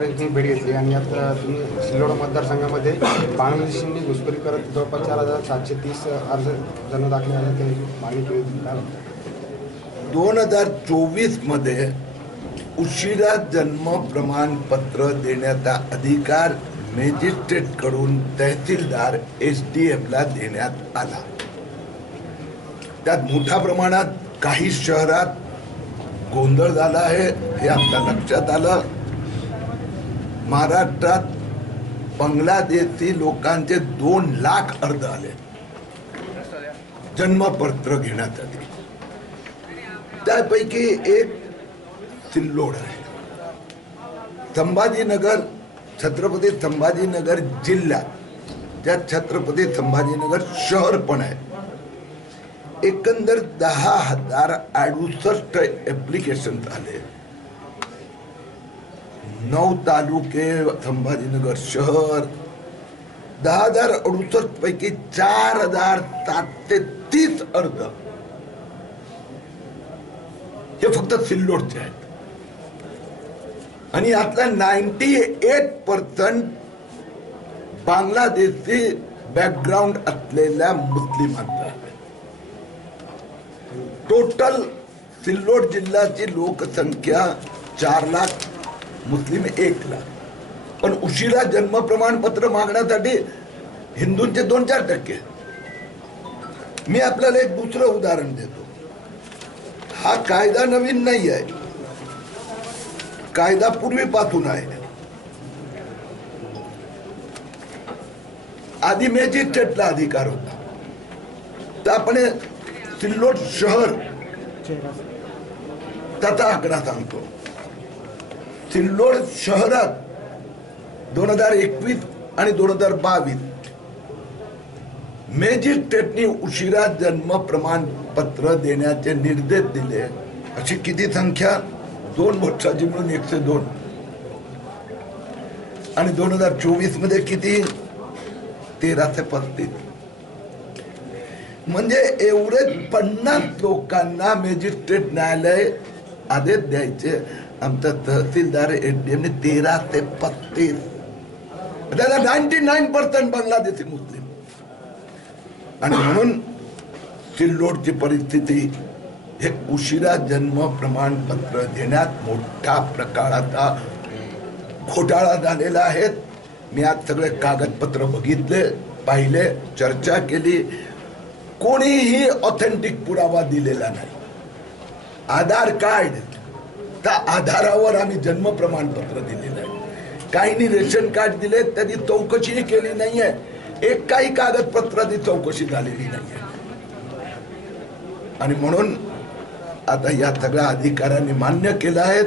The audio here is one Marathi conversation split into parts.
भेट घेतली आणि आता तुम्ही सिल्लोड मतदारसंघामध्ये बांगलादेशींनी घुसखोरी करत जवळपास चार हजार सातशे तीस अर्ज जण दाखल झाले ते मागणी केली दोन हजार चोवीसमध्ये उशिरा जन्म प्रमाणपत्र देण्याचा अधिकार मॅजिस्ट्रेटकडून तहसीलदार एस डी ला देण्यात आला. त्यात मोठ्या प्रमाणात काही शहरात गोंधळ झाला आहे हे आता लक्षात आलं. महाराष्ट्रात बांगलादेशी लोकांचे दोन लाख अर्ज आले. जन्मपत्र घेण्यासाठी त्यापैकी एक सिल्लोड आहे. संभाजीनगर छत्रपती संभाजीनगर जिल्ह्यात त्यात छत्रपती संभाजीनगर शहर पण आहे. एकंदर दहा हजार अडुसष्ट ऍप्लिकेशन आले. नऊ तालुके संभाजीनगर शहर. दहा हजार अडुसष्ट पैकी चार हजार सातशे तीस अर्ज. हे फक्त सिल्लोडचे आहेत. आणि यातला ninety eight percent Bangladeshi background असलेल्या मुस्लिमांचा टोटल सिल्लोड जिल्ह्याची लोकसंख्या चार लाख मुस्लिम एक लाख पण उशिरा जन्म प्रमाणपत्र मागण्यासाठी हिंदूंचे दोन चार टक्के. मी आपल्याला एक दुसरं उदाहरण देतो. हा कायदा नवीन नाही आहे कायदा पूर्वीपासून आहे. आधी मॅजिस्ट्रेटला अधिकार होता. तर आपण सिल्लोड शहर त्याचा आकडा सांगतो. सिल्लोड शहरात दोन हजार एकवीस आणि दोन हजार बावीस. मॅजिस्ट्रेटनी उशिरा जन्म प्रमाणपत्र देण्याचे निर्देश दिले. अशी किती संख्या? दोन वर्षाची मिळून एकशे दोन. आणि दोन हजार चोवीसमध्ये किती? तेराशे पस्तीस. म्हणजे एवढे पन्नास लोकांना मॅजिस्ट्रेट न्यायालय आदेश द्यायचे. आमचा तहसीलदार एडीएमने तेरा ते पस्तीस. त्याला नाईन्टी नाईन पर्सेंट बांगलादेशी मुस्लिम. आणि म्हणून सिल्लोडची परिस्थिती हे उशिरा जन्म प्रमाणपत्र देण्यात मोठ्या प्रकाराचा घोटाळा झालेला आहे. मी आज सगळे कागदपत्र बघितले पाहिले चर्चा केली. कोणीही ऑथेंटिक पुरावा दिलेला नाही. आधार कार्ड त्या आधारावर आम्ही जन्म प्रमाणपत्र दिलेलं आहे. काहींनी रेशन कार्ड दिले त्यांनी चौकशीही केली नाहीये. एक काही कागदपत्राची चौकशी झालेली नाहीये. आणि म्हणून आता या सगळ्या अधिकाऱ्यांनी मान्य केलं आहे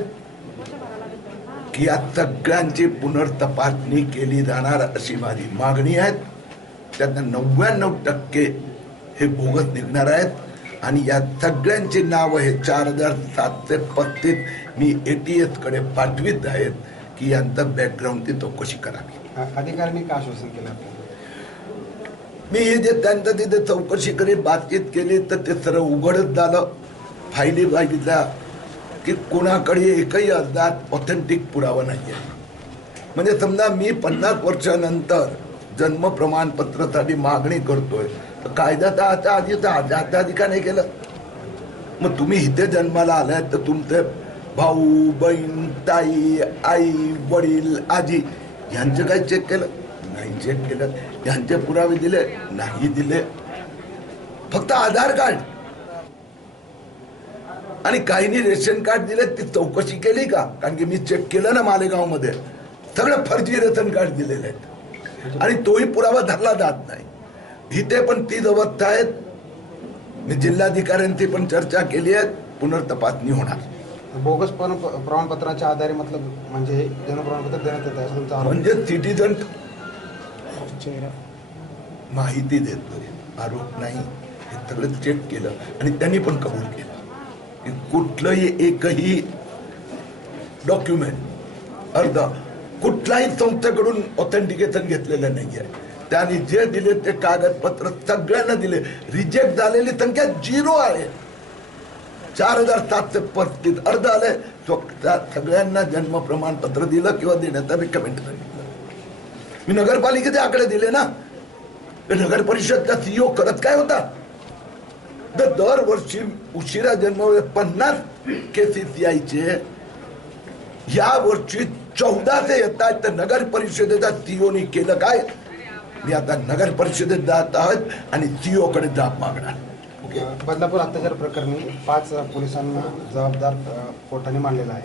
की या सगळ्यांची पुनर्तपासणी केली जाणार अशी माझी मागणी आहे. त्यांना नव्याण्णव टक्के हे बोगस निघणार आहेत. आणि या सगळ्यांची नावं हे चार हजार सातशे पस्तीस मी एटीएसकडे पाठवित आहेत की यांचं बॅकग्राऊंडची चौकशी करावी. अधिकाऱ्यांनी काय आश्वासन केलं? मी हे जे त्यांचं तिथे चौकशी करी बातचीत केली तर ते सर्व उघडच झालं. फायली बघितल्या की कोणाकडे एकही अर्जात ऑथेंटिक पुरावा नाही आहे म्हणजे समजा मी पन्नास वर्षानंतर जन्म प्रमाणपत्रासाठी मागणी करतोय तर आता आधी तर आता आधी का नाही केलं मग तुम्ही इथे जन्माला आलात तर तुमचे भाऊ बहीण ताई आई वडील आजी यांचं काय चेक केलं नाही चेक केलं यांचे पुरावे दिले नाही दिले फक्त आधार कार्ड आणि काहींनी रेशन कार्ड दिले ती चौकशी केली का कारण की मी चेक केलं ना मालेगावमध्ये सगळं फर्जी रेशन कार्ड दिलेले आहेत आणि तोही पुरावा धरला जात नाही इथे पण तीच अवस्था आहेत. मी जिल्हाधिकाऱ्यांची पण चर्चा केली आहे. पुनर्तपासणी होणार. बोगस पण प्रमाणपत्राच्या आधारे मतलब म्हणजे जन्म प्रमाणपत्र देण्यात येतं असं तुमचा आरोप म्हणजे सिटीजन चेहरा. माहिती देतोय आरोप नाही. हे सगळं चेक केलं. आणि त्यांनी पण कबूल केलं. की कुठलंही एकही डॉक्युमेंट अर्ध कुठल्याही संस्थेकडून ऑथेंटिकेशन घेतलेलं नाही आहे त्यांनी जे दिले ते कागदपत्र सगळ्यांना दिले. रिजेक्ट झालेली संख्या झिरो आहे. चार हजार सातशे पस्तीस अर्ध आले. स्वतः सगळ्यांना जन्म प्रमाणपत्र दिलं किंवा देण्याचा रिकमेंड कमेंट मी नगरपालिकेचे आकडे दिले ना. नगर परिषदचा सीईओ करत काय होता? तर दरवर्षी उशिरा जन्म पन्नास केसेस यायचे या वर्षी चौदाचे येत आहेत. तर नगर परिषदेचा सीओनी केलं काय? मी आता नगर परिषदेत जात आहोत आणि सीओ कडे जाब मागणार. ओके बदलापूर अत्याचार प्रकरणी पाच पोलिसांना जबाबदार कोर्टाने मानलेला आहे.